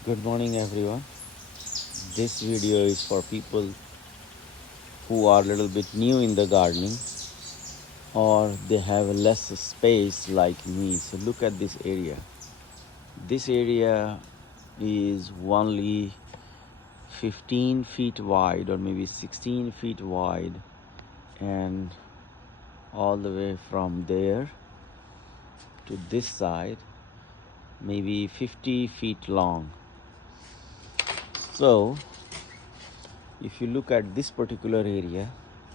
Good morning, everyone. This video is for people who are a little bit new in the gardening or they have less space like me. So look at this area. This area is only 15 feet wide or maybe 16 feet wide, and all the way from there to this side maybe 50 feet long. So if you look at this particular area,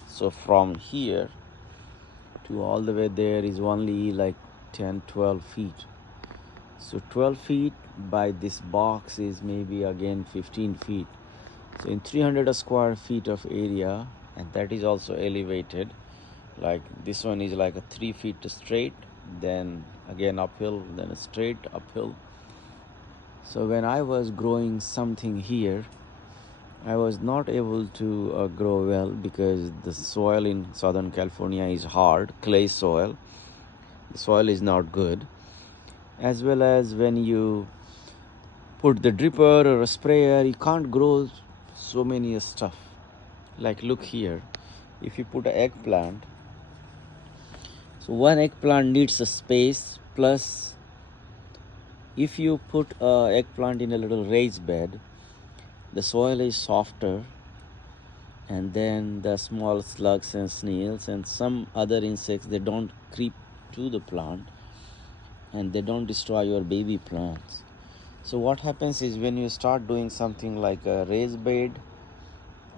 so from here to all the way there is only like 10-12 feet. So 12 feet by this box is maybe again 15 feet. So in 300 square feet of area, and that is also elevated, like this one is like a 3 feet straight, then again uphill, then a straight uphill. So when I was growing something here, I was not able to grow well because the soil in Southern California is hard, clay soil. The soil is not good. As well as when you put the dripper or a sprayer, you can't grow so many stuff. Like look here, if you put an eggplant, so one eggplant needs a space, plus if you put a eggplant in a little raised bed, the soil is softer, and then the small slugs and snails and some other insects, they don't creep to the plant and they don't destroy your baby plants. So what happens is when you start doing something like a raised bed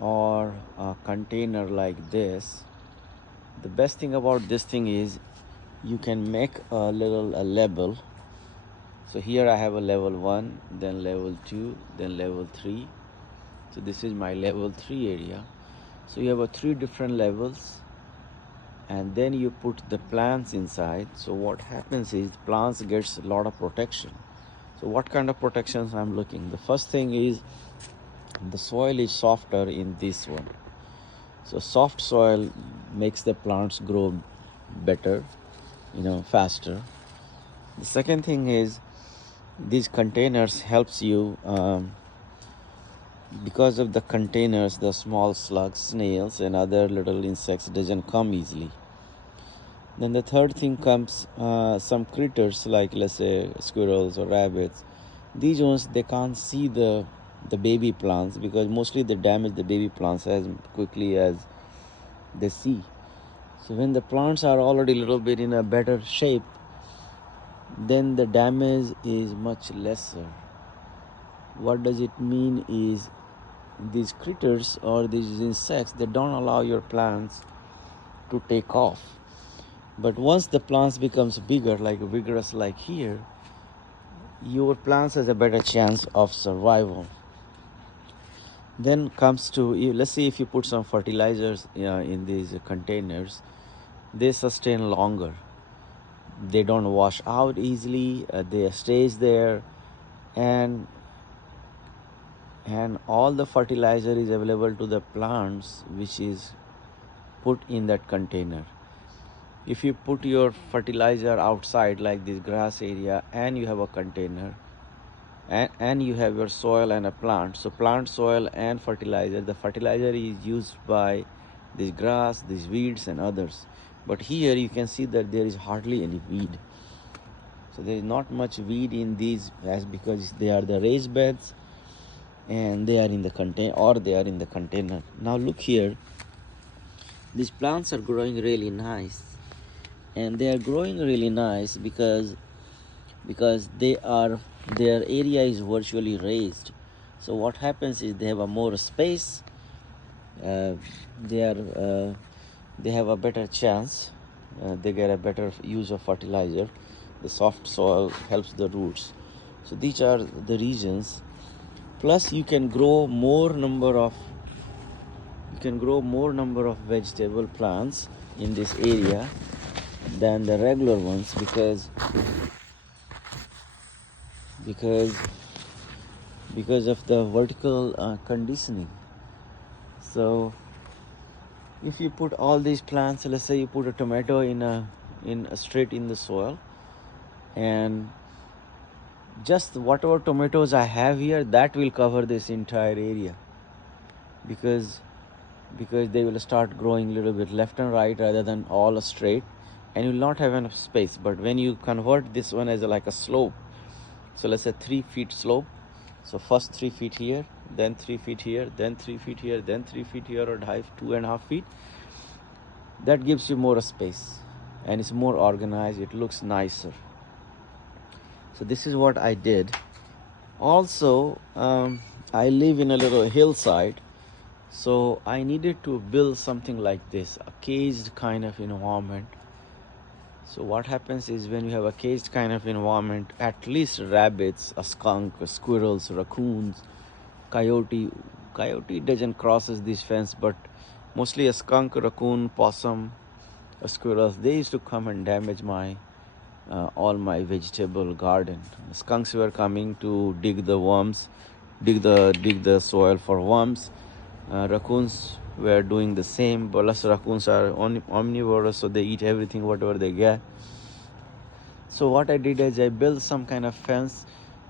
or a container like this, the best thing about this thing is you can make a level. So here I have a level 1, then level 2, then level 3. So this is my level 3 area. So you have a 3 different levels, and then you put the plants inside. So what happens is plants gets a lot of protection. So what kind of protections I'm looking? The first thing is the soil is softer in this one. So soft soil makes the plants grow better, faster. The second thing is these containers helps you, because of the containers, the small slugs, snails and other little insects doesn't come easily. Then the third thing comes some critters like, let's say, squirrels or rabbits. These ones, they can't see the baby plants because mostly they damage the baby plants as quickly as they see. So when the plants are already a little bit in a better shape, then the damage is much lesser. What does it mean is these critters or these insects, they don't allow your plants to take off. But once the plants becomes bigger, like vigorous like here, your plants has a better chance of survival. Then comes to, let's say if you put some fertilizers in these containers, they sustain longer. They don't wash out easily, they stays there, and all the fertilizer is available to the plants which is put in that container. If you put your fertilizer outside like this grass area and you have a container, and you have your soil and a plant, so plant, soil and fertilizer, the fertilizer is used by this grass, these weeds and others. But here you can see that there is hardly any weed. So there is not much weed in these, as because they are the raised beds and they are in the container, or they are in the container. Now look here, these plants are growing really nice, and they are growing really nice because their area is virtually raised. So what happens is they have a more space, uh, they have a better chance, they get a better use of fertilizer. The soft soil helps the roots. So these are the reasons. Plus you can grow more number of vegetable plants in this area than the regular ones because of the vertical conditioning. So if you put all these plants, let's say you put a tomato in straight in the soil, and just whatever tomatoes I have here, that will cover this entire area, because they will start growing a little bit left and right rather than all straight, and you will not have enough space. But when you convert this one as like a slope, so let's say 3 feet slope, so first 3 feet here, then 3 feet here, then 3 feet here, then 3 feet here, or 2.5 feet, that gives you more space and it's more organized, it looks nicer. So this is what I did. Also, I live in a little hillside, so I needed to build something like this, a caged kind of environment. So what happens is, when you have a caged kind of environment, at least rabbits, a skunk, squirrels, raccoons, coyote doesn't crosses this fence, but mostly a skunk, raccoon, possum, squirrels, they used to come and damage my all my vegetable garden. Skunks were coming to dig the worms, dig the soil for worms. Raccoons were doing the same, but less raccoons are omnivorous, so they eat everything whatever they get. So what I did is I built some kind of fence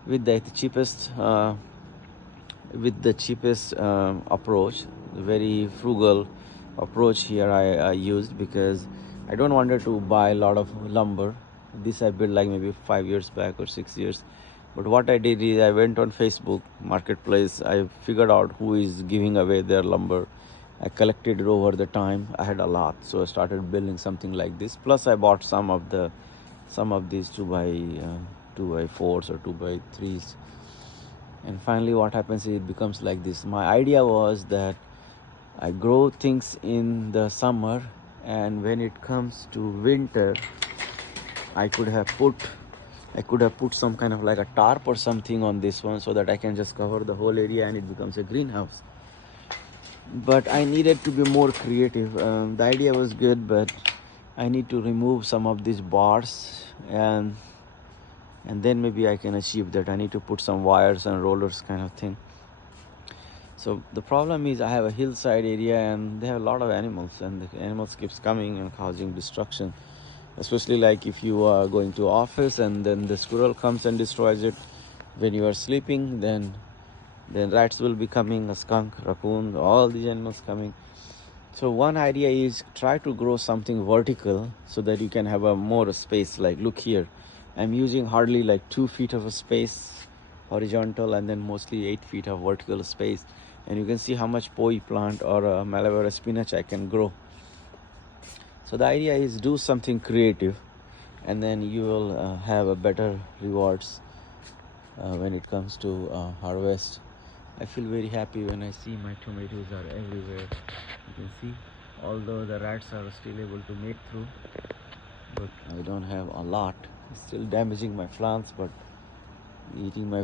with the cheapest approach, very frugal approach here I used, because I don't wanted to buy a lot of lumber. This I built like maybe 5 years back or 6 years. But what I did is I went on Facebook Marketplace. I figured out who is giving away their lumber. I collected it over the time. I had a lot, so I started building something like this. Plus, I bought some of these 2x4s or 2x3s. And finally, what happens is it becomes like this. My idea was that I grow things in the summer, and when it comes to winter, I could have put some kind of like a tarp or something on this one, so that I can just cover the whole area and it becomes a greenhouse. But I needed to be more creative. The idea was good, but I need to remove some of these bars, and then maybe I can achieve that. I need to put some wires and rollers kind of thing. So the problem is, I have a hillside area and they have a lot of animals, and the animals keeps coming and causing destruction. Especially like if you are going to office and then the squirrel comes and destroys it when you are sleeping, then rats will be coming, a skunk, raccoon, all these animals coming. So one idea is try to grow something vertical so that you can have a more space. Like look here, I'm using hardly like 2 feet of a space horizontal, and then mostly 8 feet of vertical space, and you can see how much poi plant or a Malabar spinach I can grow. So the idea is do something creative, and then you will have a better rewards when it comes to harvest. I feel very happy when I see my tomatoes are everywhere. You can see, although the rats are still able to make through, but I don't have a lot. It's still damaging my plants, but eating my